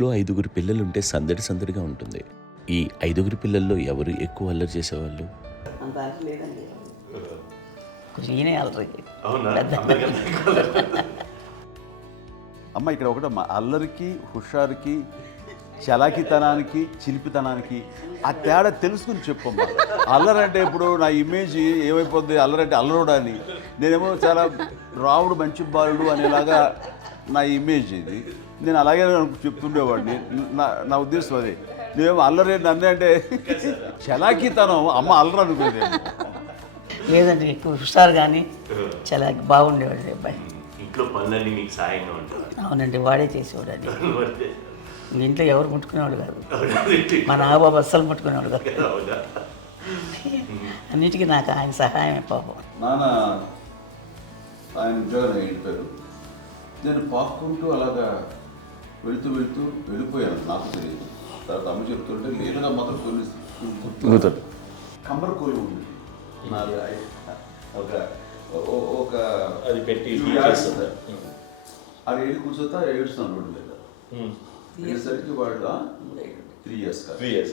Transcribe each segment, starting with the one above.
ఇంట్లో 5గురు పిల్లలుంటే సందడి సందడిగా ఉంటుంది. ఈ 5గురు పిల్లల్లో ఎవరు ఎక్కువ అల్లరి చేసేవాళ్ళు? అంత అల్లరి లేదండి. కొంచెం ఈయనే అల్లరి. అమ్మ ఇక్కడ ఒకటమ్మా, అల్లరికి హుషారుకి చలాకితనానికి చిలిపితనానికి ఆ తేడా తెలుసుకుని చెప్పమ్మా. అల్లరి అంటే ఇప్పుడు నా ఇమేజ్ ఏమైపోద్ది, అల్లరి అంటే అల్లరుడు అని, నేనేమో చాలా రావుడు మంచి బాలుడు అనేలాగా నా ఇమేజ్ ఇది. నేను అలాగే చెప్తుండేవాడిని. నా ఉద్దేశం అదే. నేనేమో అల్లరి నన్ను అంటే చలాకితనం, అమ్మ అల్లరి అనుకునేది. లేదండి, ఎక్కువ హుషారు కానీ చాలా బాగుండేవాడు అబ్బాయి. ఇంట్లో పనులన్నీ మీకు సాయంగా ఉంటాయి? అవునండి, వాడే చేసేవాడు అండి. ఇంట్లో ఎవరు ముట్టుకునేవాడు కాదు. మా నాగబాబు అస్సలు ముట్టుకునేవాడు కాదు. అన్నిటికీ నాకు ఆయన సహాయమే పాపం. నాన్న ఆయన ఉద్యోగం వెళ్ళిపోయారు. నేను పాక్కుంటూ అలాగా వెళుతూ వెళ్ళిపోయాను, నాకు తెలియదు. తర్వాత అమ్మ చెప్తుంటే లేదుగా మాత్రం కొన్ని కమ్మర కోలు ఉంది ఒక అది పెట్టి అది వెళ్ళి కూర్చోతా ఏడుస్తున్నాను రోడ్డు మీద. ఏసరికి వాళ్ళు 3 years.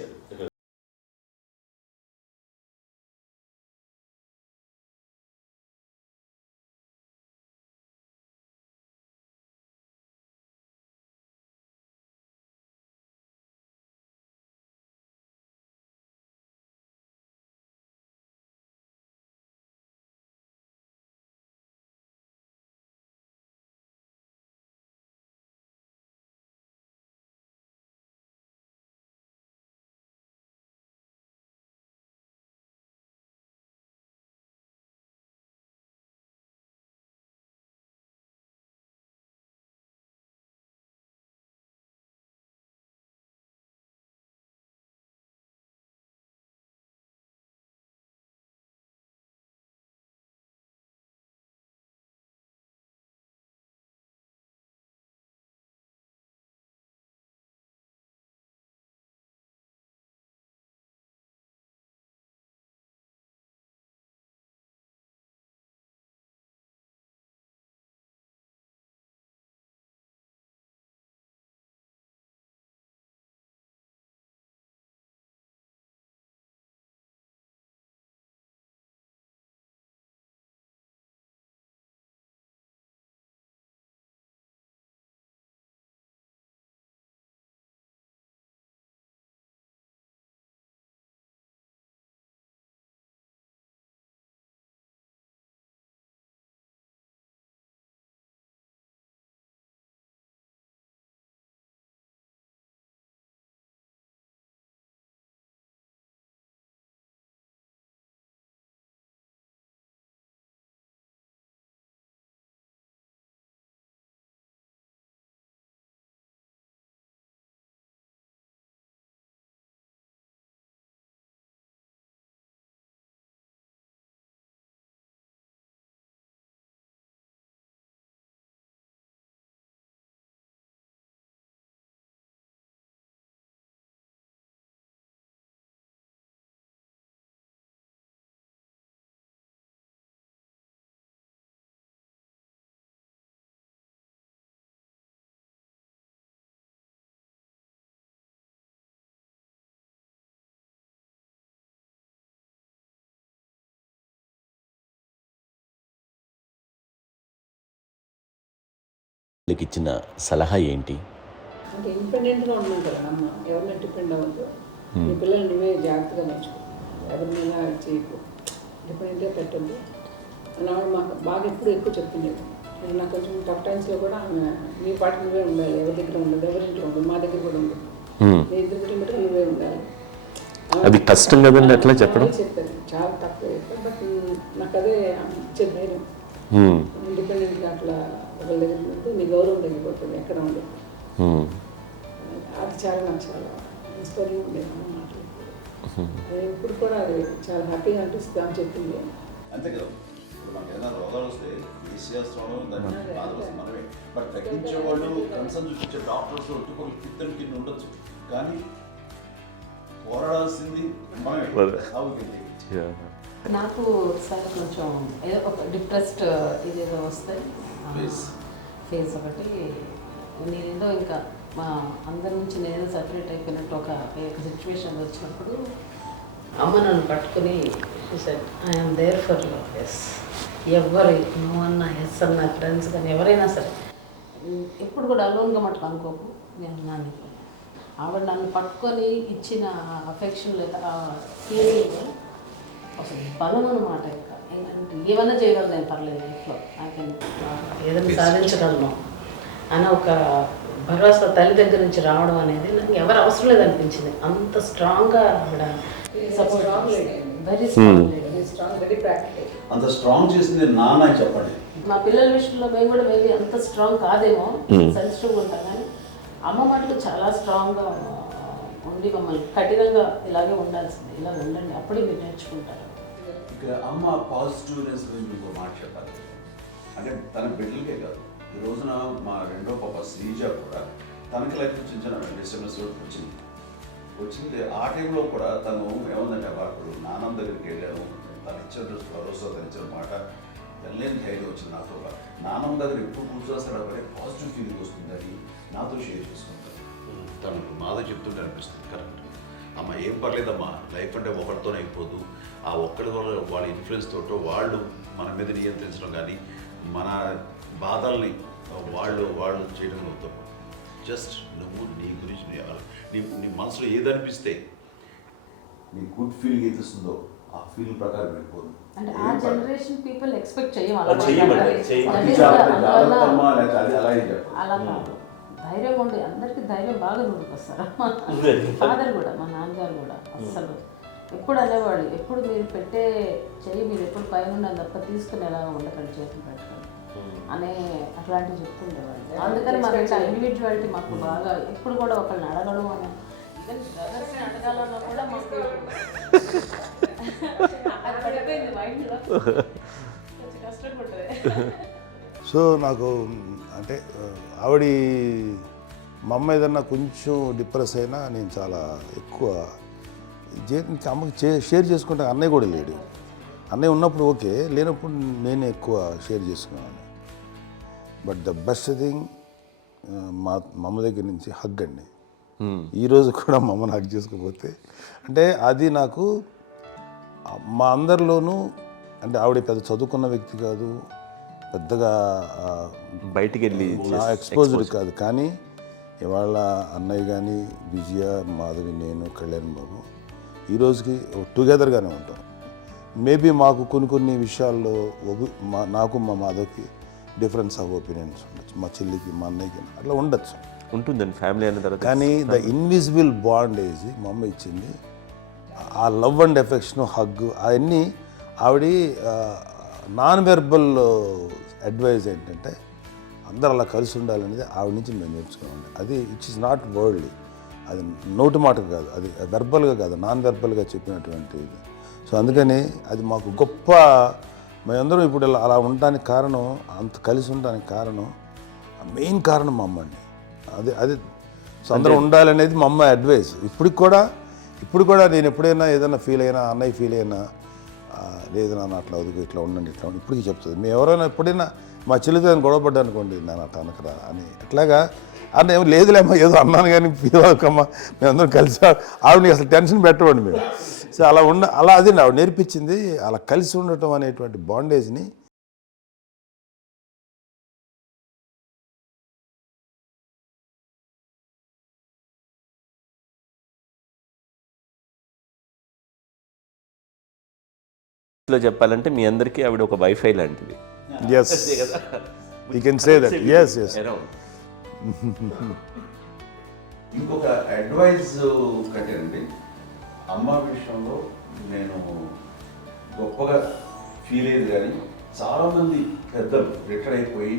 ఇచ్చిన సలహా ఏంటి? అంటే ఇండిపెండెంట్గా ఉండడం కదా అమ్మ, ఎవరిని డిపెండ్ అవ్వద్దు. నీ పిల్లలు నువ్వే జాగ్రత్తగా నేర్చుకో, ఎవరిని ఇలా చేయకు, డిపెండెంట్గా పెట్టద్దు అని ఆవిడ మాకు బాగా ఎప్పుడు ఎక్కువ చెప్తుండేది. నాకు కొంచెం టఫ్ టైమ్స్లో కూడా ఆమె నీ పాటి నువ్వే ఉండాలి, ఎవరి దగ్గర ఉండదు, ఎవరింట్లో ఉండదు, మా దగ్గర కూడా ఉండదు, నీ ఇద్దరు కిలోమీటర్ నువ్వే ఉండాలి. అది కష్టం కదండి అట్లా చెప్పడం. చెప్పారు, చాలా తక్కువ చెప్పారు. బట్ నాకు అదే ఇచ్చే ధైర్యం. ఇండిపెండెంట్గా అట్లా ఒకరి దగ్గర ఉంటే నీ గౌరవం తగ్గిపోతుంది, ఎక్కడ ఉండదు. అది చాలా నాకు చాలా ఇన్స్పైరింగ్ ఉండేది అమ్మ మాటలు. అది ఇప్పుడు కూడా అది చాలా హ్యాపీగా అనిపిస్తుంది అని చెప్పింది. అంతే కదా, ఇప్పుడు మనకి ఏదైనా రోగాలు వస్తే చేస్తాము, దాన్ని బాధపడుతుంది మనమే. బట్ తగ్గించే వాళ్ళు, కన్సర్న్ చూపించే డాక్టర్స్ ఒట్టుకోలు పిత్తడి కింద ఉండొచ్చు, కానీ పోరాడాల్సింది మనమే. నాకు సార్ కొంచెం ఏదో ఒక డిప్రెస్డ్ ఇదేదో వస్తాయి ఫేస్ ఒకటి, నేనేదో ఇంకా మా అందరి నుంచి నేను సపరేట్ అయిపోయినట్టు ఒక సిచ్యువేషన్ వచ్చినప్పుడు అమ్మ నన్ను పట్టుకుని I'm there for your yes. ఎవరు నువ్వు అన్నా ఎస్ అన్న ఫ్రెండ్స్ కానీ ఎవరైనా సరే ఎప్పుడు కూడా అలోన్గా మటుకు అనుకోకు, నేను ఉన్నాను. ఆవిడ నన్ను పట్టుకొని ఇచ్చిన అఫెక్షన్ లేదా ఫీలింగ్ అసలు బలం అన్నమాట. ఇంకా ఏమన్నా చేయగలను నేను, పర్లేదు లైఫ్లో నాకు ఏదైనా సాధించగలను అన్న ఒక భరోసా తల్లి దగ్గర నుంచి రావడం అనేది నాకు ఎవరు అవసరం లేదనిపించింది. అంత స్ట్రాంగ్గా ఆవిడ support, very strong, very practical. అంత స్ట్రాంగ్ చేసింది నాన్న చెప్పండి. మా పిల్లల విషయంలో మేము కూడా మేబీ అంత స్ట్రాంగ్ కాదేమో, సెన్సిటివ్గా ఉంటాం, కానీ అమ్మ మాటలు చాలా స్ట్రాంగ్గా ఉండి మమ్మల్ని కఠినంగా ఇలాగే ఉండాల్సింది, ఇలా ఉండండి అప్పుడే మీరు నేర్చుకుంటారు. ఇక్కడ అమ్మ పాజిటివ్నెస్ గురించి ఇంకో మాట చెప్పాలి. అంటే తన బిడ్డలకే కాదు, ఈ రోజున మా రెండో పాప శ్రీజ కూడా తనకి లైఫ్ చిన్న చిన్న డిస్టర్బెన్స్ వచ్చింది. ఆ టైంలో కూడా తను ఏముందంటే అప్పుడు నాన్నమ్మ దగ్గరికి వెళ్ళాను, తను ఇచ్చిన భరోసా, తను ఇచ్చిన మాట వెళ్ళలేని ధైర్యం వచ్చింది నాతో. నాన్నమ్మ దగ్గర ఎప్పుడు కూర్చోస్తాడు అప్పుడే పాజిటివ్ ఫీలింగ్ వస్తుందని నాతో షేర్ చేసుకుంటాను. తను మాతో చెప్తుంటే అనిపిస్తుంది కరెక్ట్. అమ్మ ఏం పర్లేదమ్మా, లైఫ్ అంటే ఒకరితోనే అయిపోదు, ఆ ఒక్కడి వల్ల వాళ్ళ ఇన్ఫ్లుయెన్స్ తోటో వాళ్ళు మన మీద నియంత్రించడం కానీ మన బాధల్ని వాళ్ళు చేయడం అవుతాం. జస్ట్ నువ్వు నీ గురించి నీ మనసులో ఏదనిపిస్తే నీ గుడ్ ఫీలింగ్ ఏది వస్తుందో ఆ ఫీలింగ్ ప్రకారం వెళ్ళిపోదు. అంటే ఆ జనరేషన్ పీపుల్ ఎక్స్పెక్ట్ చెయ్యమంటే అలా కాదు, ధైర్యం ఉండి అందరికీ ధైర్యం బాగా నూరుకొస్తారు. ఫాదర్ కూడా, మా నాన్నగారు కూడా అసలు ఎప్పుడు అనేవాళ్ళు, ఎప్పుడు మీరు పెట్టే చెయ్యి మీరు ఎప్పుడు పైన తప్ప తీసుకుని ఎలా ఉండకండి, చేతులు పెట్టకండి అనే అట్లాంటివి చెప్తుండేవాళ్ళు. అందుకని మన ఇండివిజువాలిటీ మాకు బాగా ఎప్పుడు కూడా ఒకళ్ళని అడగడం అని, ఈవెన్ బ్రదర్స్ని అడగాలన్నా కూడా మాకు అది పడిపోయింది మైండ్లో, కొంచెం కష్టంగా ఉంటుంది. సో నాకు అంటే ఆవిడ మా అమ్మ ఏదన్నా కొంచెం డిప్రెస్ అయినా నేను చాలా ఎక్కువ అమ్మకి షేర్ చేసుకుంటే అన్నయ్య కూడా లేడు. అన్నయ్య ఉన్నప్పుడు ఓకే, లేనప్పుడు నేనే ఎక్కువ షేర్ చేసుకున్నాను. బట్ ద బెస్ట్ థింగ్ మా అమ్మ దగ్గర నుంచి హగ్ అండి. ఈరోజు కూడా మా అమ్మని హగ్ చేసుకోకపోతే అంటే అది నాకు మా అందరిలోనూ, అంటే ఆవిడ పెద్ద చదువుకున్న వ్యక్తి కాదు, పెద్దగా బయటికి వెళ్ళి ఎక్స్పోజ్డ్ కాదు, కానీ ఇవాళ అన్నయ్య కానీ విజయ, మాధవి, నేను, కళ్యాణ్ బాబు ఈ రోజుకి టుగెదర్గానే ఉంటాం. మేబీ మాకు కొన్ని విషయాల్లో నాకు మా మాధవ్కి డిఫరెన్స్ ఆఫ్ ఒపీనియన్స్ ఉండొచ్చు, మా చెల్లికి మా అన్నయ్యకి అట్లా ఉండొచ్చు, ఉంటుందండి ఫ్యామిలీ అన్న తర్వాత. కానీ ద ఇన్విజిబుల్ బాండేజ్ మా అమ్మ ఇచ్చింది, ఆ లవ్ అండ్ ఎఫెక్షన్, హగ్, అవన్నీ ఆవిడ నాన్ వెర్బల్ అడ్వైజ్ ఏంటంటే అందరూ అలా కలిసి ఉండాలనేది ఆవిడ నుంచి మేము నేర్చుకోవాలి. అది ఇట్స్ ఇస్ నాట్ వర్డ్లీ, అది నోటి మాట కాదు, అది వెర్బల్గా కాదు, నాన్ వెర్బల్గా చెప్పినటువంటి ఇది. సో అందుకని అది మాకు గొప్ప, మేమందరం ఇప్పుడు అలా ఉండడానికి కారణం, అంత కలిసి ఉండడానికి కారణం, మెయిన్ కారణం మా అమ్మ అండి. అది సో అందరూ ఉండాలనేది మా అమ్మ అడ్వైస్. ఇప్పుడు కూడా నేను ఎప్పుడైనా ఏదైనా ఫీల్ అయినా, అన్నయ్య ఫీల్ అయినా, లేదు నాన్న అట్లా వదుకు, ఇట్లా ఉండండి, ఇట్లా ఉండి ఇప్పటికీ చెప్తుంది. మేము ఎవరైనా ఎప్పుడైనా మా చెల్లితో గొడవపడ్డా అనుకోండి, నేను అట్లా అనకరా అని ఎట్లాగా అన్న ఏమో లేదులేమ్మా ఏదో అన్నాను కానీ ఫీల్ అవ్వకమ్మా, మేమందరం కలిసి ఆవిడని అసలు టెన్షన్ పెట్టమండి మేము. సో అలా అది ఆవిడ నేర్పించింది, అలా కలిసి ఉండటం అనేటువంటి బాండేజ్ని. లో చెప్పాలంటే మీ అందరికీ ఆవిడ ఒక వైఫై లాంటిది. Yes, you can say that. Yes ఇంకొక అడ్వైజ్ కట్టండి, అమ్మ విషయంలో నేను గొప్పగా ఫీల్ అయ్యేది, కానీ చాలామంది పెద్దలు రిటైర్ అయిపోయి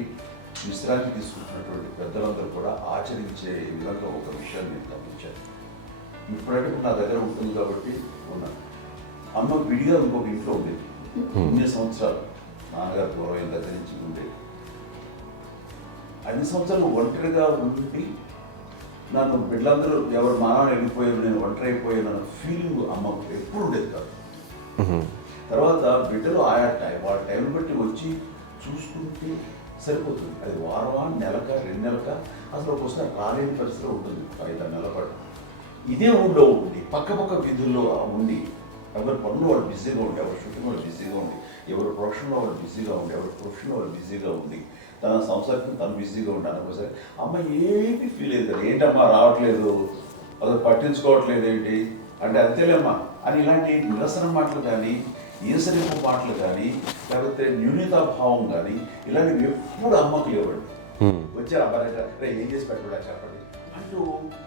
విశ్రాంతి తీసుకుంటున్నటువంటి పెద్దలందరూ కూడా ఆచరించే విధంగా ఒక విషయాన్ని నేను గమనించాను. ఇప్పుడంటే నా దగ్గర ఉంటుంది కాబట్టి ఉన్నాను. అమ్మ విడిగా ఇంకొక ఇంట్లో ఉండేది 9 సంవత్సరాలు, నాన్నగారు గౌరవం దగ్గర నుంచి ఉండేది. 5 సంవత్సరాలు ఒంటరిగా ఉండి నన్ను బిడ్డలందరూ ఎవరు మానవుని వెళ్ళిపోయారు, నేను ఒంటరి అయిపోయాను అన్న ఫీలింగ్ అమ్మకు ఎప్పుడు ఉండేది కాదు. తర్వాత బిడ్డలు ఆయా వాళ్ళ టైం బట్టి వచ్చి చూసుకుంటూ సరిపోతుంది. అది వారమా, నెలక, 2 నెలక, అసలు ఒకసారి రాలేని పరిస్థితిలో ఉంటుంది 5-6 నెలల పాటు. ఇదే ఊళ్ళో ఉండి పక్క విధుల్లో ఉండి ఎవరి పనులు వాళ్ళు బిజీగా ఉండి, ఎవరి షూటింగ్ వాళ్ళు బిజీగా ఉండి, ఎవరి ప్రొఫెషన్లో వాళ్ళు బిజీగా ఉండి, ఎవరి ప్రొఫెషన్లో వాళ్ళు బిజీగా ఉండి, తన సంసారం తను బిజీగా ఉంటాను. ఒకసారి అమ్మ ఏమీ ఫీల్ అయ్యేది కదా, ఏంటమ్మా రావట్లేదు, అసలు పట్టించుకోవట్లేదు ఏంటి అంటే అంతేలేమ్మా అని ఇలాంటి నిరసన మాటలు కానీ, ఈసరింపు మాటలు కానీ, లేకపోతే న్యూనతాభావం కానీ ఇలాంటివి ఎప్పుడు అమ్మకు లేవండి. వచ్చారు అబ్బాయి ఏం చేసి పెట్టడా చెప్పండి అంటూ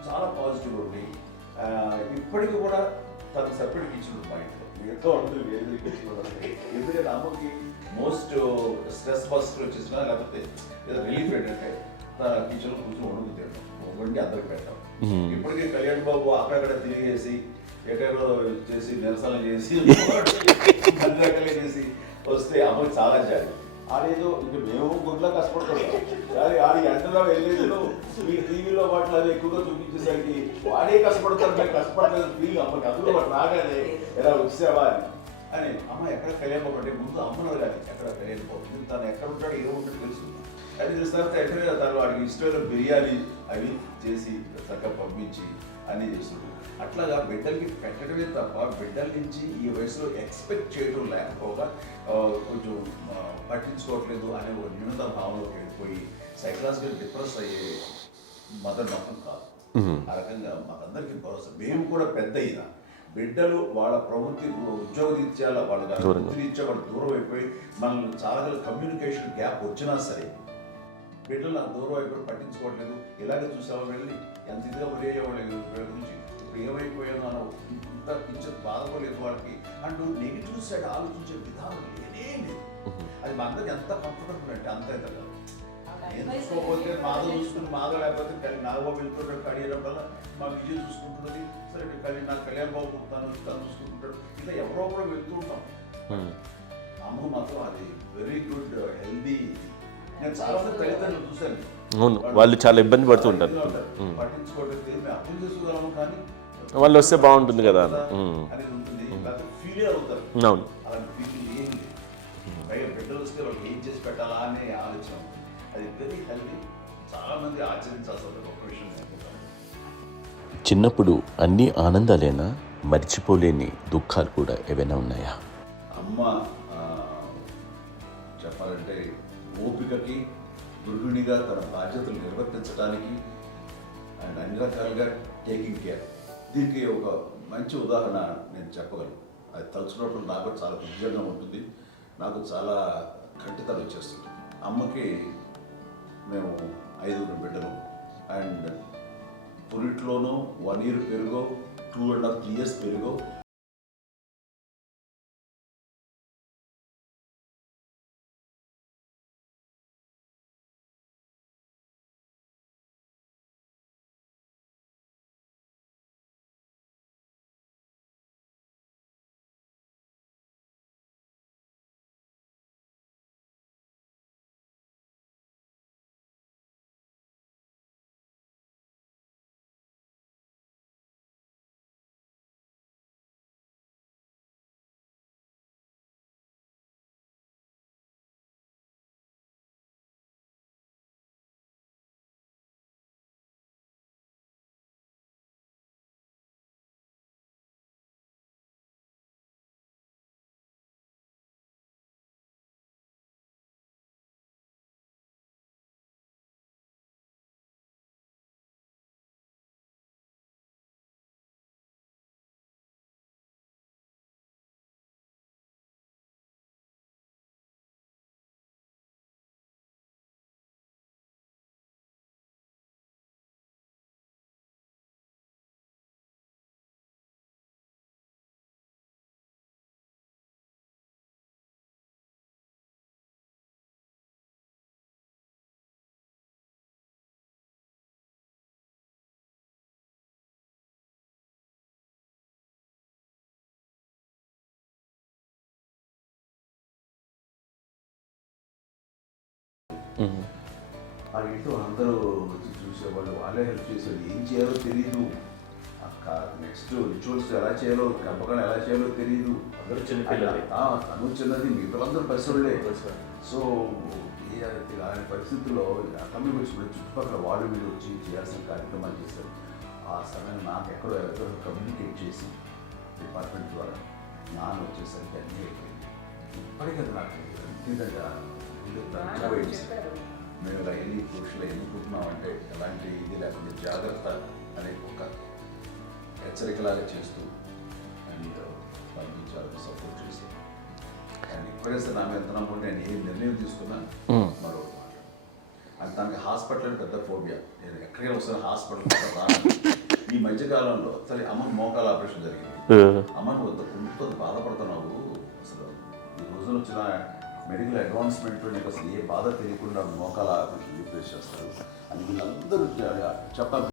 చాలా పాజిటివ్ ఉండి ఇప్పటికీ కూడా తను సపరేట్ కిచెన్ మా ఇంట్లో ఎక్కువ ఉంటుంది. వేరే కిచెన్ ఎందుకంటే అమ్మకి మోస్ట్ స్ట్రెస్ బస్టర్ వచ్చేసినా లేకపోతే ఏదో రిలీఫ్ ఏంటంటే తన కిచెన్లో కూర్చొని వండుకు తింటాం, వండి అందరికి పెట్టాం. ఇప్పటికీ కళ్యాణ్ బాబు అక్కడక్కడ తిరిగేసి ఎక్కడో చేసి నిరసన చేసి అన్ని రకాలుగా చేసి వస్తే అమ్మకి చాలా జాలి. ఆడేదో ఇంక మేము గుడ్లో కష్టపడుతున్నాం కానీ ఆడి ఎండలో వెళ్ళేదిలో మీ టీవీలో వాటిలో అది ఎక్కువగా చూపించేసరికి వాడే కష్టపడతారు, మేము కష్టపడలేదు ఫీల్ అమ్మకి. అందులో వాడు రాగానే ఎలా వచ్చావా అని అమ్మ ఎక్కడ కళ్యాణ్ బాబు అంటే ముందు అమ్మను కానీ ఎక్కడ కళ్యాణ్ బాబు తను ఎక్కడ ఉంటాడు ఏదో ఉంటాడు తెలుసు. అది తెలిసిన తర్వాత ఎక్కడ తను వాడికి ఇష్టమైన బిర్యానీ అవి చేసి చక్కగా పంపించి అన్నీ చేస్తుంటాడు. అట్లాగా బిడ్డలకి పెట్టడమే తప్ప బిడ్డల నుంచి ఈ వయసులో ఎక్స్పెక్ట్ చేయడం లేకపోగా కొంచెం పట్టించుకోవట్లేదు అనే ఒక న్యూనత భావంలోకి వెళ్ళిపోయి సైకలాజికల్ డిప్రెస్ అయ్యే మదర్ మాత్రం కాదు. ఆ రకంగా మాకందరికీ భరోసా. మేము కూడా పెద్ద అయినా బిడ్డలు వాళ్ళ ప్రవృత్తి ఉద్యోగరీత్యా వాళ్ళ వృత్తిరీత్యా వాళ్ళు దూరం అయిపోయి మనల్ని చాలా కమ్యూనికేషన్ గ్యాప్ వచ్చినా సరే బిడ్డలు నాకు దూరం అయిపోయి పట్టించుకోవట్లేదు. ఇలాగే చూసావా వెళ్ళి ఎంత ఇదిగా వదిలేవాళ్ళు గురించి ఇప్పుడు ఏమైపోయాను అన్న ఇంత కించెం బాధపడలేదు వాళ్ళకి అంటూ నెగిటివ్ సైడ్ ఆలోచించే విధానం లేనే లేదు. అది మా అందరికి ఎంత కంఫర్టబుల్ అంటే అంత కదా. నేర్చుకోకపోతే మాధవ చూసుకుని మాధవ లేకపోతే నాగబాబు వెళ్తుంటాడు కడియడం వల్ల మా విజయ్ చూసుకుంటున్నది సరే నాకు కళ్యాణ్ బాబు తను చూసుకుంటాడు. ఇట్లా ఎవరో కూడా వెళ్తూ ఉంటాం. అమ్మ మాత్రం అది వెరీ గుడ్ హెల్దీ. నేను చాలా మంది తల్లిదండ్రులు చూశాను, వాళ్ళు చాలా ఇబ్బంది పడుతూ ఉంటారు. పట్టించుకోవట్లేదు మేము అర్థం చేసుకోగలము కానీ వాళ్ళు వస్తే బాగుంటుంది కదా అనేది ఉంటుంది. ఫీల్ అవుతారు. అవును, అలాంటి ఫీల్ ఏం లేదు. పైగా బిడ్డలు వస్తే వాళ్ళకి ఏం చేసి పెట్టాలా అనే ఆలోచన. అది వెరీ హెల్దీ. చాలా మంది ఆచరించాల్సిన గొప్ప విషయం అనుకుంటాను. చిన్నప్పుడు అన్ని ఆనందాలేనా, మర్చిపోలేని దుఃఖాలు కూడా ఏవైనా ఉన్నాయా? అమ్మ చెప్పాలంటే ఓపికకి, గృహిణిగా తన బాధ్యతలు నిర్వర్తించడానికి అండ్ అన్ని రకాలుగా టేకింగ్ కేర్. దీనికి ఒక మంచి ఉదాహరణ నేను చెప్పగలను. అది తలుచుకున్నప్పుడు నాకు చాలా ఉద్యోగంగా ఉంటుంది, నాకు చాలా ఖండితలు వచ్చేస్తుంది. అమ్మకి మేము 5 బిడ్డలు అండ్ పురిట్లోనూ 1 year పెరుగో 2.5 years పెరుగో ఆ ఇంట్లో అందరూ వచ్చి చూసేవాళ్ళు, వాళ్ళే హెల్ప్ చేసేవాళ్ళు. ఏం చేయాలో తెలియదు, నెక్స్ట్ రిచువల్స్ ఎలా చేయాలో, కంపకాలు ఎలా చేయాలో తెలియదు. అందరూ చిన్నపిల్లలే. తను చిన్నది, మిగతాలందరూ పరిసరులే. సో ఆయన పరిస్థితుల్లో కమ్యూనిటీ వచ్చినప్పుడు చుట్టుపక్కల వాళ్ళు వీళ్ళు వచ్చి చేయాల్సిన కార్యక్రమాలు చేశారు. ఆ సమయంలో నాకు ఎక్కడో కమ్యూనికేట్ చేసి డిపార్ట్మెంట్ ద్వారా నాన్న వచ్చేసరికి అన్నీ అయిపోయింది. ఇప్పటికీ నాకు ఎందుకంటే మేము ఇలా ఎన్ని పురుషులు ఎన్నుకుంటున్నామంటే ఎలాంటి ఇది లేకుండా జాగ్రత్త అనే ఒక హెచ్చరికలాగా చేస్తూ అండ్ పంపించాలని సపోర్ట్ చేసి అండ్ ఎప్పుడైతే నా మీద నమ్ముకుంటే నేను ఏ నిర్ణయం తీసుకున్నా మరో అది తనకి హాస్పిటల్ పెద్ద ఫోబియా. నేను ఎక్కడికైనా వస్తాను హాస్పిటల్. ఈ మధ్యకాలంలో సరే అమ్మ మోకాల ఆపరేషన్ జరిగింది. అమ్మను వద్ద కుంటుతో బాధపడుతున్నావు, అసలు ఈ రోజున వచ్చిన మెడికల్ అడ్వాన్స్మెంట్ నీకు అసలు ఏ బాధ తెలియకుండా మోకాల ఆపరేషన్ రీప్లేస్ చేస్తారు అని వీళ్ళందరూ చెప్పాలి.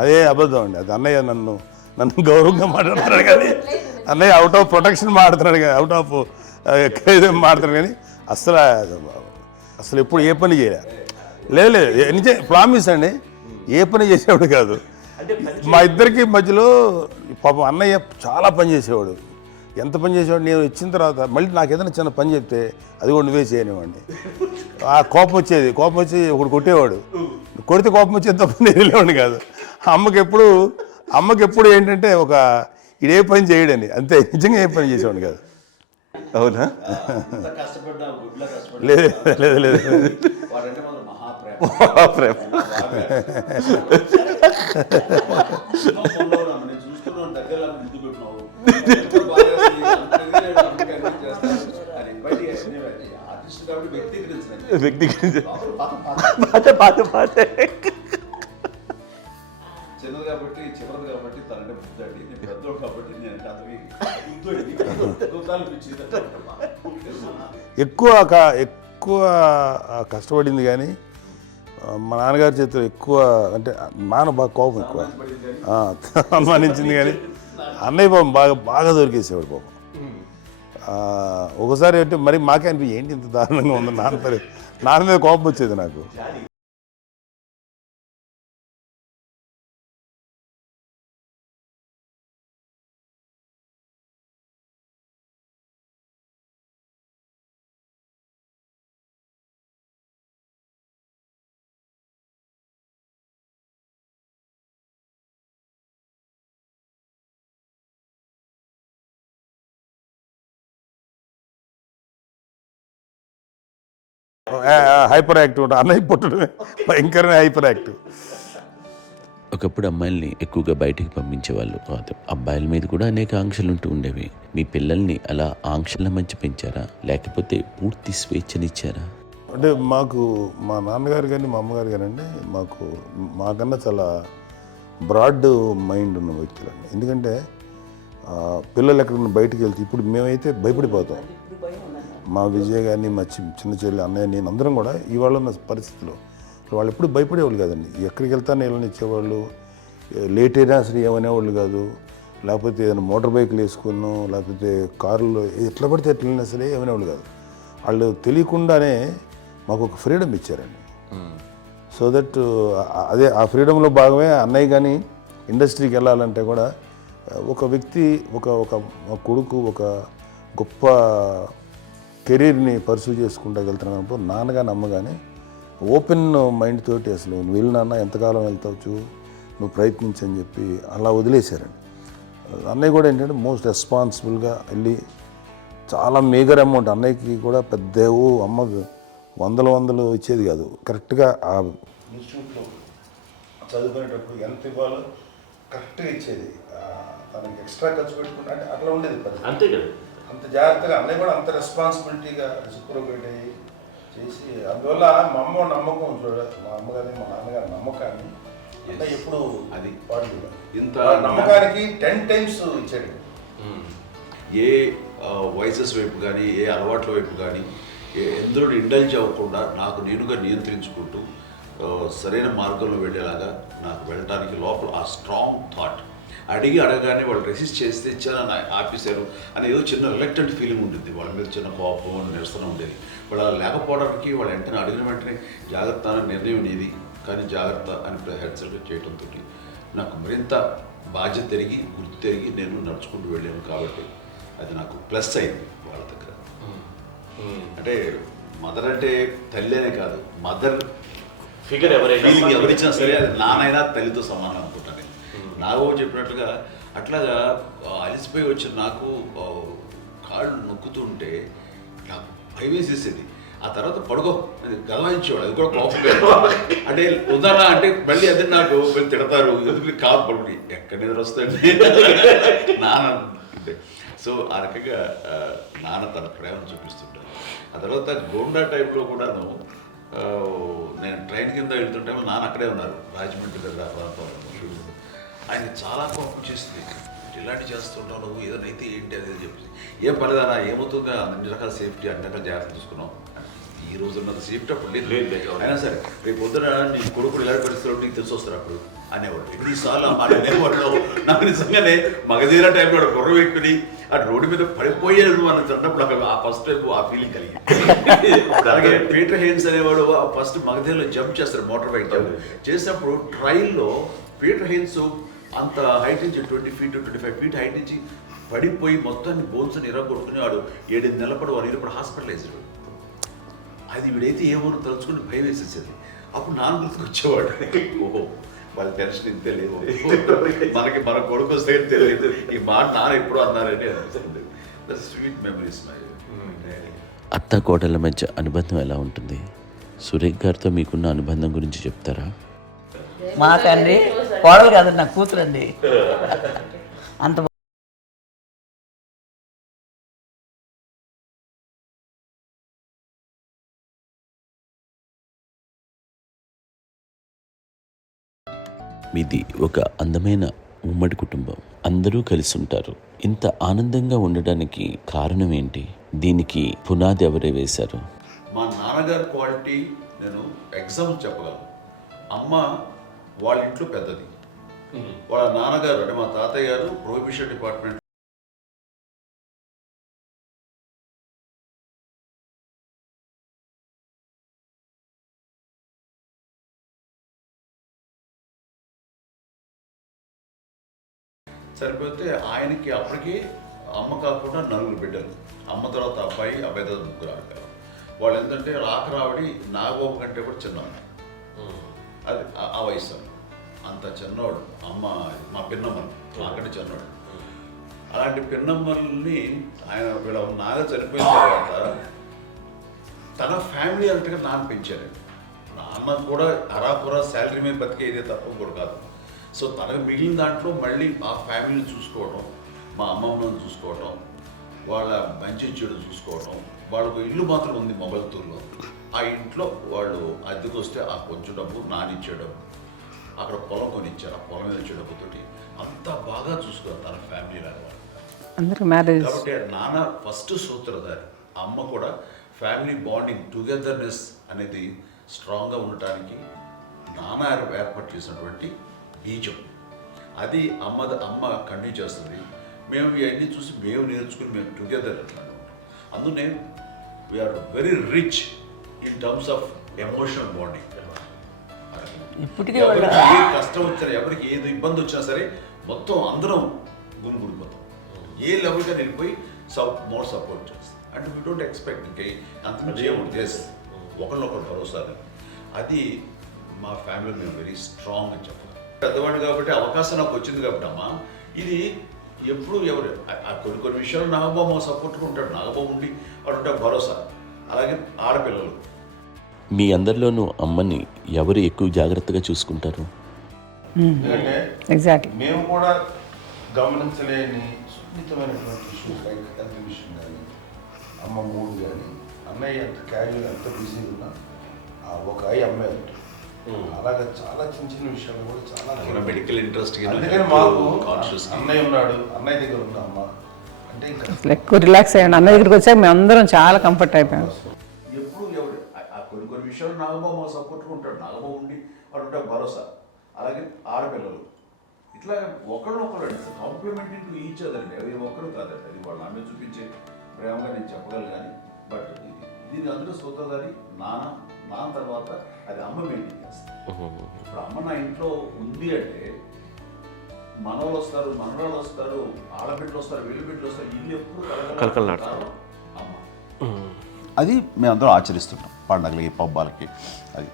అదే అబద్ధం అండి. అది అన్నయ్య నన్ను గౌరవంగా మాట్లాడుతున్నాడు కానీ అన్నయ్య అవుట్ ఆఫ్ ప్రొటెక్షన్ మాట్లాడుతున్నాడు కానీ అవుట్ ఆఫ్ మాట్లాడుతున్నాడు కానీ అసలు ఎప్పుడు ఏ పని చేయలే. లేదు ప్రామిస్ అండి, ఏ పని చేసేవాడు కాదు. మా ఇద్దరికి మధ్యలో పాపం అన్నయ్య చాలా పని చేసేవాడు. ఎంత పని చేసేవాడు, నేను ఇచ్చిన తర్వాత మళ్ళీ నాకు ఏదైనా చిన్న పని చెప్తే అది కూడా నువ్వే చేయనివ్వండి. ఆ కోపం వచ్చేది, కోపం వచ్చి ఒకడు కొట్టేవాడు, కొడితే కోపం వచ్చేది తప్ప నేను వెళ్ళేవాడిని కాదు. అమ్మకి ఎప్పుడు ఏంటంటే ఒక ఇదే పని చేయడని, అంతే. నిజంగా ఏ పని చేసేవాడిని కాదు. అవునా? లేదు మహాప్రేమ. చిన్నది కాబట్టి చివరిది కాబట్టి తనంటే బుద్ధాడి, నేను పెద్దోడు కాబట్టి నేను ఎక్కువ కష్టపడింది కానీ మా నాన్నగారి చేతిలో ఎక్కువ అంటే నాన్న బాగా కోపం ఎక్కువ అనుమానించింది కానీ అన్నయ్య పాపం బాగా దొరికేసేవాడు పాపం. ఒకసారి అంటే మరి మాకే అనిపి ఏంటి ఇంత దారుణంగా ఉంది నాన్న మీద కోపం వచ్చేది నాకు. హైపర్ యాక్టివ్ అన్నయ్య పుట్టడమే భయంకరమైన హైపర్ యాక్టివ్. ఒకప్పుడు అమ్మాయిల్ని ఎక్కువగా బయటికి పంపించేవాళ్ళు, అబ్బాయిల మీద కూడా అనేక ఆంక్షలు ఉంటూ ఉండేవి. మీ పిల్లల్ని అలా ఆంక్షల మధ్య పెంచారా, లేకపోతే పూర్తి స్వేచ్ఛనిచ్చారా? అంటే మాకు మా నాన్నగారు కానీ మా అమ్మగారు కానండి మాకన్నా చాలా బ్రాడ్ మైండ్ ఉన్న వ్యక్తులండి. ఎందుకంటే పిల్లలు ఎక్కడన్నా బయటికి వెళ్తే ఇప్పుడు మేమైతే భయపడిపోతాం. మా విజయ్ కానీ మా చిన్న చెల్లి అన్నయ్య నేను అందరం కూడా ఇవాళ ఉన్న పరిస్థితిలో వాళ్ళు ఎప్పుడు భయపడేవాళ్ళు కాదండి. ఎక్కడికి వెళ్తాను వెళ్ళనిచ్చేవాళ్ళు, లేట్ అయినా అసలు ఏమనేవాళ్ళు కాదు. లేకపోతే ఏదైనా మోటార్ బైక్లు వేసుకున్నాం, లేకపోతే కారులో ఎట్లా పడితే ఎట్లా వెళ్ళినా సరే ఏమనేవాళ్ళు కాదు. వాళ్ళు తెలియకుండానే మాకు ఒక ఫ్రీడమ్ ఇచ్చారండి. సో దట్ అదే ఆ ఫ్రీడంలో భాగమే అన్నయ్య కానీ ఇండస్ట్రీకి వెళ్ళాలంటే కూడా ఒక వ్యక్తి ఒక కొడుకు ఒక గొప్ప కెరీర్ని పర్సూ చేసుకుంటూ వెళ్తున్నప్పుడు నాన్నగాని అమ్మగానే ఓపెన్ మైండ్ తోటి అసలు నువ్వు వెళ్ళినా ఎంతకాలం వెళ్తావు నువ్వు ప్రయత్నించని చెప్పి అలా వదిలేశారండి. అన్నయ్య కూడా ఏంటంటే మోస్ట్ రెస్పాన్సిబుల్గా వెళ్ళి చాలా మేజర్ అమౌంట్ అన్నయ్యకి కూడా పెద్ద అమ్మకు వందలు ఇచ్చేది కాదు. కరెక్ట్గా ఆ ఇన్స్టిట్యూట్లో చదువుకునేటప్పుడు ఎంత ఇవ్వాలో కరెక్ట్గా ఇచ్చేది. తనకి ఎక్స్ట్రా ఖర్చు పెట్టుకుంటే అంటే అట్లా ఉండేది అంతే కదా. అంత జాగ్రత్తగా అన్నయ్య కూడా అంత రెస్పాన్సిబిలిటీగా రెసిప్రోకేట్ అయ్యి చేసి అందువల్ల మా అమ్మ నమ్మకం మా అమ్మగారి మా నాన్నగారి నమ్మకాన్ని అన్నయ్య ఎప్పుడు అది వాడు ఇంత నమ్మకానికి 10 times ఇచ్చాడు. ఏ వాయిసెస్ వైపు కానీ ఏ అలవాట్ల వైపు కానీ ఎందులో ఇండల్జ్ అవ్వకుండా నాకు నేనుగా నియంత్రించుకుంటూ సరైన మార్గంలో వెళ్ళేలాగా నాకు వెళ్ళడానికి లోపల ఆ స్ట్రాంగ్ థాట్ అడగగానే వాళ్ళు రెసిస్ట్ చేస్తే ఇచ్చారని ఆపేశారు అని ఏదో చిన్న రిలక్టెంట్ ఫీలింగ్ ఉంటుంది. వాళ్ళ మీద చిన్న కోపం నిరసన ఉండేది. వాళ్ళు అలా లేకపోవడానికి వాళ్ళు వెంటనే అడిగిన వెంటనే జాగ్రత్త అనే నిర్ణయం నీది కానీ జాగ్రత్త అని హెచ్చరిక చేయడంతో నాకు మరింత బాధ్యత తిరిగి గుర్తు తిరిగి నేను నడుచుకుంటూ వెళ్ళాను. కాబట్టి అది నాకు ప్లస్ అయింది వాళ్ళ దగ్గర. అంటే మదర్ అంటే తల్లి అనే కాదు, మదర్ ఫిగర్ ఫీలింగ్ ఎవరిచ్చినా సరే అది నానైనా తల్లితో సమానం అనుకుంటాను. నాగో చెప్పినట్లుగా అట్లాగా అలిసిపోయి వచ్చిన నాకు కాళ్ళు నొక్కుతుంటే నాకు భయం వేసేసేది. ఆ తర్వాత పడుకో గదవాయించేవాడు, అది కూడా కోపం. అంటే ఉదాహరణ అంటే మళ్ళీ అదే నాకు తిడతారు, ఎందుకు కాదు పడుకుని ఎక్కడ నిద్ర వస్తాయండి నాన్న. సో ఆ రకంగా నాన్న తన ప్రేమను చూపిస్తుంటాను. ఆ తర్వాత గోండా టైప్లో కూడాను నేను ట్రైన్ కింద వెళ్తుంటే నాన్న అక్కడే ఉన్నారు, రాజమండ్రి దగ్గర ఆ ప్రాంతంలో. ఆయన చాలా కోపం చేస్తుంది, ఇలాంటి చేస్తుంటావు నువ్వు, ఏదైనా అయితే ఏంటి అనేది చెప్పి ఏం పర్లేదన్నా ఏమవుతుందో అన్ని రకాల సేఫ్టీ అన్ని రకాల జాగ్రత్తలు తీసుకున్నాం. ఈ రోజు ఉన్నది సేఫ్టీ అప్పుడు లేదు. అయినా సరే రేపు పొద్దున నీ కొడుకులు ఇలాంటి పరిస్థితులు నీకు తెలిసి వస్తారు అప్పుడు అనేవాడు. ఎన్నిసార్లు అనేవాడు నాకు నిజంగానే మగధీర టైంలో గుర్ర పెట్టుకుని ఆ రోడ్డు మీద పడిపోయేది అని అన్నప్పుడు ఆ ఫస్ట్ టైం ఆ ఫీలింగ్ కలిగింది. అలాగే పీటర్ హెయిన్స్ అనేవాడు ఫస్ట్ మగధీరలో జంప్ చేస్తారు, మోటార్ బైక్ జంప్ చేసినప్పుడు ట్రైల్లో పీటర్ హెయిన్స్ అంత హైట్ నుంచి 20 feet 25 feet హైట్ నుంచి పడిపోయి మొత్తాన్ని బోన్స్ ఇరగొట్టుకుని వాడు 7 నెలల పాటు 1 year హాస్పిటలైజ్డ్. అది వీడైతే ఏమో తలుచుకుని భయం వేసేసేది. అప్పుడు నాన్న గుర్తుకొచ్చేవాడు, ఓహో వాళ్ళ టెన్షన్ ఇంతే లేదు, మనకి మన కొడుకు వస్తే తెలియదు ఈ మాట నాన్న ఎప్పుడు అన్నారని అనిపిస్తుంది. Sweet memories. అత్త కోడళ్ళ మధ్య అనుబంధం ఎలా ఉంటుంది? సురేఖ్ గారితో మీకున్న అనుబంధం గురించి చెప్తారా? మాకండి కోడలు కాదు, నా కూతురండి. అంత మీది ఒక అందమైన ఉమ్మడి కుటుంబం, అందరూ కలిసి ఉంటారు. ఇంత ఆనందంగా ఉండడానికి కారణం ఏంటి? దీనికి పునాది ఎవరే వేశారు? మా నాన్నగారి క్వాలిటీ నేను ఎగ్జాంపుల్ చెప్పగలను. అమ్మ వాళ్ళ ఇంట్లో పెద్దది, వాళ్ళ నాన్నగారు అంటే మా తాతయ్య గారు ప్రొహిబిషన్ డిపార్ట్మెంట్ సరిపోతే ఆయనకి అప్పటికి అమ్మ కాకుండా 4 బిడ్డలు. అమ్మ తర్వాత అబ్బాయి, అబ్బాయి తర్వాత 3 ఆడపిల్లలు. వాళ్ళు ఏంటంటే రాకరావడి నాగబాబు కంటే కూడా చిన్నవాడు. అది ఆ వయసు అంత చిన్నవాడు. అమ్మ మా పిన్నమ్మలు నాకంటే చిన్నవాడు. అలాంటి పిన్నమ్మల్ని ఆయన వీళ్ళ నాగ చనిపోయిన తర్వాత తన ఫ్యామిలీ అంతగా నాన్న పెంచారు. నాన్న కూడా అరాపురా శాలరీ మీద బతికేదే తప్ప కూడా కాదు. సో తనకు మిగిలిన దాంట్లో మళ్ళీ ఆ ఫ్యామిలీని చూసుకోవడం, మా అమ్మమ్మను చూసుకోవటం, వాళ్ళ మంచి చెడు చూసుకోవటం. వాళ్ళకు ఇల్లు మాత్రం ఉంది మొగల్తూరులో. ఆ ఇంట్లో వాళ్ళు అద్దెకు వస్తే ఆ కొంచెం డబ్బు నానిచ్చే డబ్బు, అక్కడ పొలం కొనిచ్చారు, ఆ పొలం మీద వచ్చే డబ్బుతోటి అంతా బాగా చూసుకోవాలి తన ఫ్యామిలీ లాగా. అందరికి మ్యారేజ్ కాబట్టి నాన్న ఫస్ట్ సూత్రధారి, అమ్మ కూడా ఫ్యామిలీ బాండింగ్ టుగెదర్నెస్ అనేది స్ట్రాంగ్గా ఉండటానికి నాన్న ఏర్పాటు చేసినటువంటి బీజం. అది అమ్మ కంటిన్యూ చేస్తుంది. మేము ఇవన్నీ చూసి మేము నేర్చుకుని మేము టుగెదర్ అంటున్నాం. అందునే we are very rich in terms of emotional bonding. ఇప్పటికే ఎవరికి ఏ కష్టం వచ్చినా, ఎవరికి ఏది ఇబ్బంది వచ్చినా సరే మొత్తం అందరం గురిపోతాం. ఏ లెవెల్గా వెళ్ళిపోయి మోర్ సపోర్ట్ చేస్తాం. అంటే వీ డోంట్ ఎక్స్పెక్ట్ ఇంకే అంత చేయకూడదు. ఎస్, ఒకరినొకరు భరోసా. అది మా ఫ్యామిలీ మేము వెరీ స్ట్రాంగ్ అని చెప్పాలి. పెద్దవాడు కాబట్టి అవకాశం నాకు వచ్చింది కాబట్టి అమ్మ, ఇది ఎప్పుడు ఎవరు కొన్ని విషయాలు నాగబాబు సపోర్ట్గా ఉంటాడు. నాగబాబు ఉండి వాడు ఉంటే భరోసా. అలాగే ఆడపిల్లలు మీ అందరిలోనూ అమ్మని ఎవరు ఎక్కువ జాగ్రత్తగా చూసుకుంటారు? ఎందుకంటే ఎగ్జాక్ట్లీ మేము కూడా గమనించలేని సున్నితమైనటువంటి ఇష్యూస్ లైక్ హెల్త్ విషయం కానీ, అమ్మ మూడు కానీ, అన్నయ్య ఎంత క్యాజువల్ ఎంత బిజీగా ఉన్నా ఒక అమ్మాయి ఉంటుంది. అలాగే చాలా చిన్న చిన్న విషయాలు కూడా చాలా మెడికల్ ఇంట్రెస్ట్. అందుకని మాకు అన్నయ్య ఉన్నాడు, అన్నయ్య దగ్గర ఉన్న అమ్మ అంటే ఇంకా ఎక్కువ రిలాక్స్ అయ్యాను. అన్న దగ్గరికి వచ్చాక మేము అందరం చాలా కంఫర్ట్ అయిపోయాం. ఎప్పుడు ఎవరు కొన్ని విషయాలు నాగబాబు సపోర్ట్గా ఉంటాడు. నాగబాబు ఉండి వాడు ఉంటే భరోసా. అలాగే ఆడపిల్లలు ఇట్లా ఒకళ్ళొకరు కాంప్లిమెంటింగ్ టు ఈచ్ అదర్ అండి. అది ఒక్కరు కాదండి, అది వాళ్ళు ఆమె చూపించే ప్రేమగా నేను చెప్పగలను. కానీ బట్ దీని అందరూ సూత్రధారి నాన్న తర్వాత అది అమ్మ మెయింటైన్ చేస్తుంది. ఇప్పుడు అమ్మ నా ఇంట్లో ఉంది అంటే మనవాళ్ళు వస్తారు, మనవాళ్ళు వస్తారు, ఆడబిడ్డలు వస్తారు, వీళ్ళ బిడ్డలు వస్తారు, ఇల్లు ఎప్పుడు కలకలాడతారు అమ్మ. అది మేమందరం ఆచరిస్తుంటాం పండగలకి, పబ్బాలకి. అది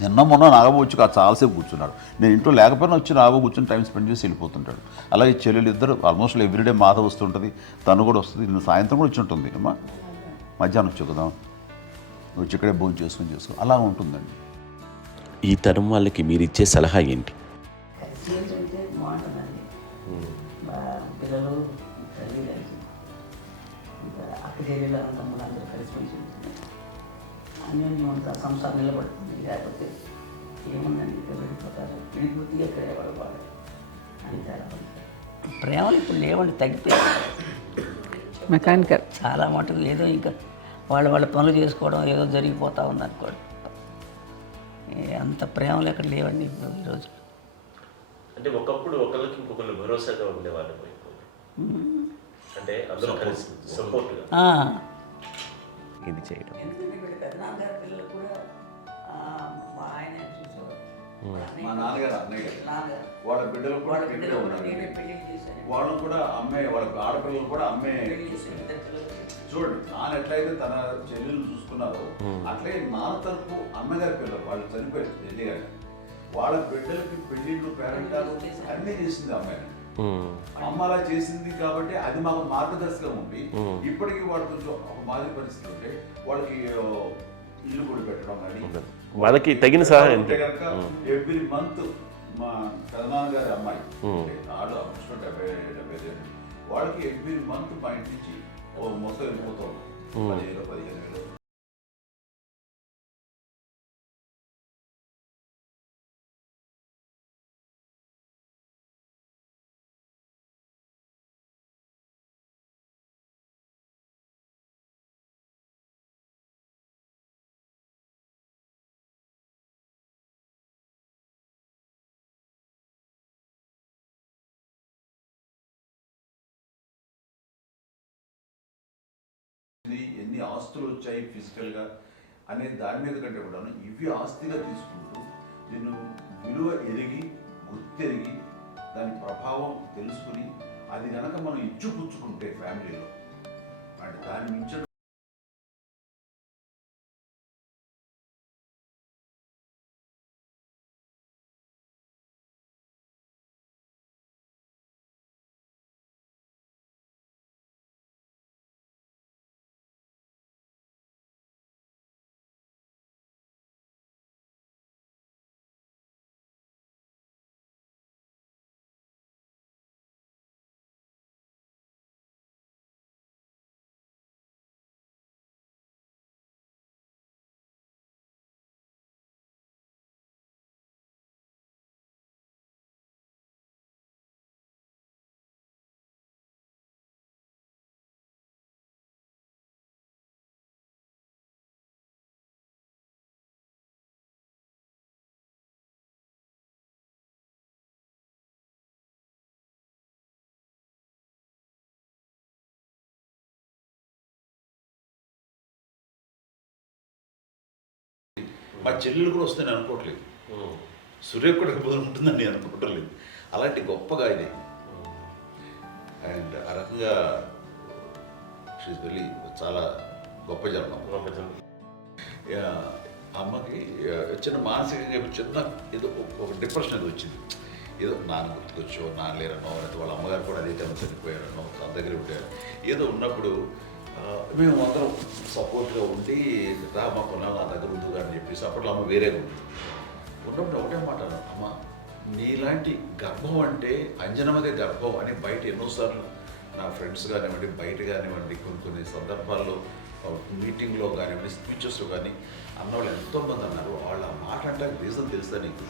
నిన్న మొన్న నాగబాబు వచ్చి చాలాసేపు కూర్చున్నాడు. నేను ఇంట్లో లేకపోయినా వచ్చి నాగబాబు కూర్చొని టైం స్పెండ్ చేసి వెళ్ళిపోతుంటాడు. అలాగే చెల్లెలు ఇద్దరు ఆల్మోస్ట్ ఎవ్రీడే మాత వస్తుంటుంది, తను కూడా వస్తుంది. నిన్న సాయంత్రం కూడా వచ్చి ఉంటుంది. అమ్మా మధ్యాహ్నం వచ్చి కదా వచ్చి ఇక్కడే భోజనం చేసుకుని అలా ఉంటుందండి. ఈ తరం వాళ్ళకి మీరు ఇచ్చే సలహా ఏంటి? కలిసి ఏంటంటే బాగుంటుందండి. పిల్లలు తల్లి కలిసి ఇంకా అక్క చెల్లెలు తమ్ముడు అందరూ కలిసిపోయి ఉంటుంది. అన్యోన్యం అంతా సంసారం నిలబడుతుంది. లేకపోతే ఏముందండి, ఇక్కడ వెళ్ళిపోతారు, విడిపోతే ఎక్కడే పడవాలి అంతే. ప్రేమలు ఇప్పుడు లేవండి, తగ్గిపోయాయి. మెకానికల్ చాలా మటుకు ఏదో ఇంకా వాళ్ళ పనులు చేసుకోవడం ఏదో జరిగిపోతూ ఉంది అనుకోండి. అంత ప్రేమలు ఎక్కడ లేవండి ఇప్పుడు ఈ రోజు. అంటే ఒకప్పుడు ఒకరికి ఇంకొకరు భరోసాగా ఉండేవాళ్ళు. అంటే అందరూ కలిసి సపోర్ట్గా ఇది చేయడం. ఎందుకంటే వీళ్ళ పెద్దనాన్నగారి పిల్లలు కూడా ఆయనే చూసేవారు. మా నాన్నగారు అన్నయ్య గారు నాన్నగారు వాళ్ళ బిడ్డలు కూడా వాళ్ళ ఇక్కడే బిడ్డలు ఉన్నారు. నేనే పెళ్లి చేశాను. వాళ్ళు కూడా అమ్మాయి, వాళ్ళ ఆడపిల్లలు కూడా అమ్మాయి. పెళ్లి చేశాను, ఇద్దరు పిల్లలు. చూడండి, నాన్న ఎట్లయితే తన చెల్లెలు చూసుకున్నారో అట్లే నాన్న తరపు అమ్మగారి పిల్లలు వాళ్ళు చనిపోయారు చెల్లి గారి, వాళ్ళ బిడ్డలకి పెళ్లిళ్ళు, పేరెంటాలు అన్నీ చేసింది అమ్మాయి. అమ్మ అలా చేసింది కాబట్టి అది మాకు మార్గదర్శకం ఉంది. ఇప్పటికీ వాళ్ళు కొంచెం ఒక మాదిరి పరిస్థితి ఉంటే వాళ్ళకి ఇల్లు కూడా పెట్టడం కానీ వాళ్ళకి తగిన సహాయం కనుక ఎవ్రీ మంత్ మా పెదనాన్న గారి అమ్మాయి వాళ్ళు ఆల్మోస్ట్ 70 వాళ్ళకి ఎవ్రీ మంత్ మా ఇంటి నుంచి మొత్తం వెళ్ళిపోతాం 10,000-15,000ఎన్ని ఆస్తులు వచ్చాయి ఫిజికల్గా అనే దాని మీద కంటే కూడా ఇవి ఆస్తిగా తీసుకుంటూ దీన్ని విలువ ఎరిగి, గుర్తెరిగి, దాని ప్రభావం తెలుసుకుని అది కనుక మనం ఇచ్చిపుచ్చుకుంటే ఫ్యామిలీలో అంటే దాన్ని మించిన మా చెల్లెలు కూడా వస్తుందని అనుకోవట్లేదు, సూర్య కూడా ఉంటుందని నేను అనుకోవటం లేదు. అలాంటి గొప్పగా ఇది. అండ్ ఆ రకంగా షీఈ్ వెరీ చాలా గొప్ప జన్మ. అమ్మకి చిన్న మానసికంగా చిన్న ఏదో ఒక డిప్రెషన్ అది వచ్చింది. ఏదో నాన్న గుర్తుకొచ్చో, నాన్న లేరనో, లేకపోతే వాళ్ళ అమ్మగారు కూడా అదే టైం చనిపోయారనో, తన దగ్గర ఉంటారు. ఏదో ఉన్నప్పుడు మేము అందరం సపోర్ట్గా ఉండి రా మా కొన్నాళ్ళు నా దగ్గర ఉందిగా అని చెప్పేసి అప్పట్లో అమ్మ వేరేగా ఉంది. ఉన్నప్పుడు ఒకటే మాట అన్నాను, అమ్మ నీలాంటి గర్భం అంటే అంజనమ్మదే గర్భం అని బయట ఎన్నోసార్లు నా ఫ్రెండ్స్ కానివ్వండి, బయట కానివ్వండి, కొన్ని సందర్భాల్లో మీటింగ్లో కానివ్వండి, స్పీచెస్లో కానీ అన్నవాళ్ళు ఎంతోమంది అన్నారు. వాళ్ళ మాట అంటే రీజన్ తెలుసా నీకు?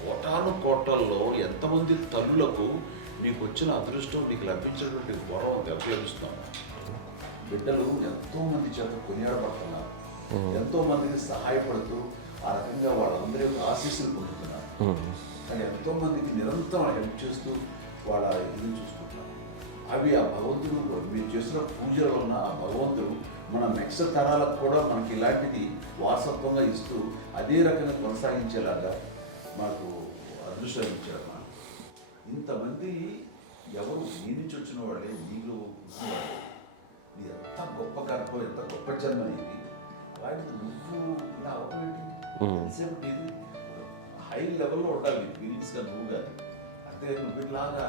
కోటాను కోటల్లో ఎంతమంది తల్లులకు నీకు వచ్చిన అదృష్టం, నీకు లభించినటువంటి గౌరవం లభిస్తున్నాం. బిడ్డలు ఎంతోమంది చేత కొనియాడబడుతున్నారు, ఎంతోమందికి సహాయపడుతూ ఆ రకంగా వాళ్ళందరి యొక్క ఆశీస్సులు పొందుతున్నారు. కానీ ఎంతోమందికి నిరంతరం హెల్ప్ చేస్తూ వాళ్ళ ఇది చూసుకుంటున్నారు. అవి ఆ భగవంతుడు మీరు చేస్తున్న పూజలో ఉన్న ఆ భగవంతుడు మన నెక్స్ట్ తరాలకు కూడా మనకి ఇలాంటిది వారసత్వంగా ఇస్తూ అదే రకంగా కొనసాగించేలాగా మాకు అదృష్టం ఇచ్చారు. ఇంతమంది ఎవరు నీ నుంచి వచ్చిన వాళ్ళే, నీకు నీ ఎంత గొప్ప గర్భం, ఎంత గొప్ప జన్మ నీది. వాటికి నువ్వు ఇలా అవటమేంటి? ఎంతసేపు నీది హై లెవెల్లో ఉండాలి ఫీలింగ్స్గా నువ్వు కానీ. అంతే నువ్వు ఇలాగా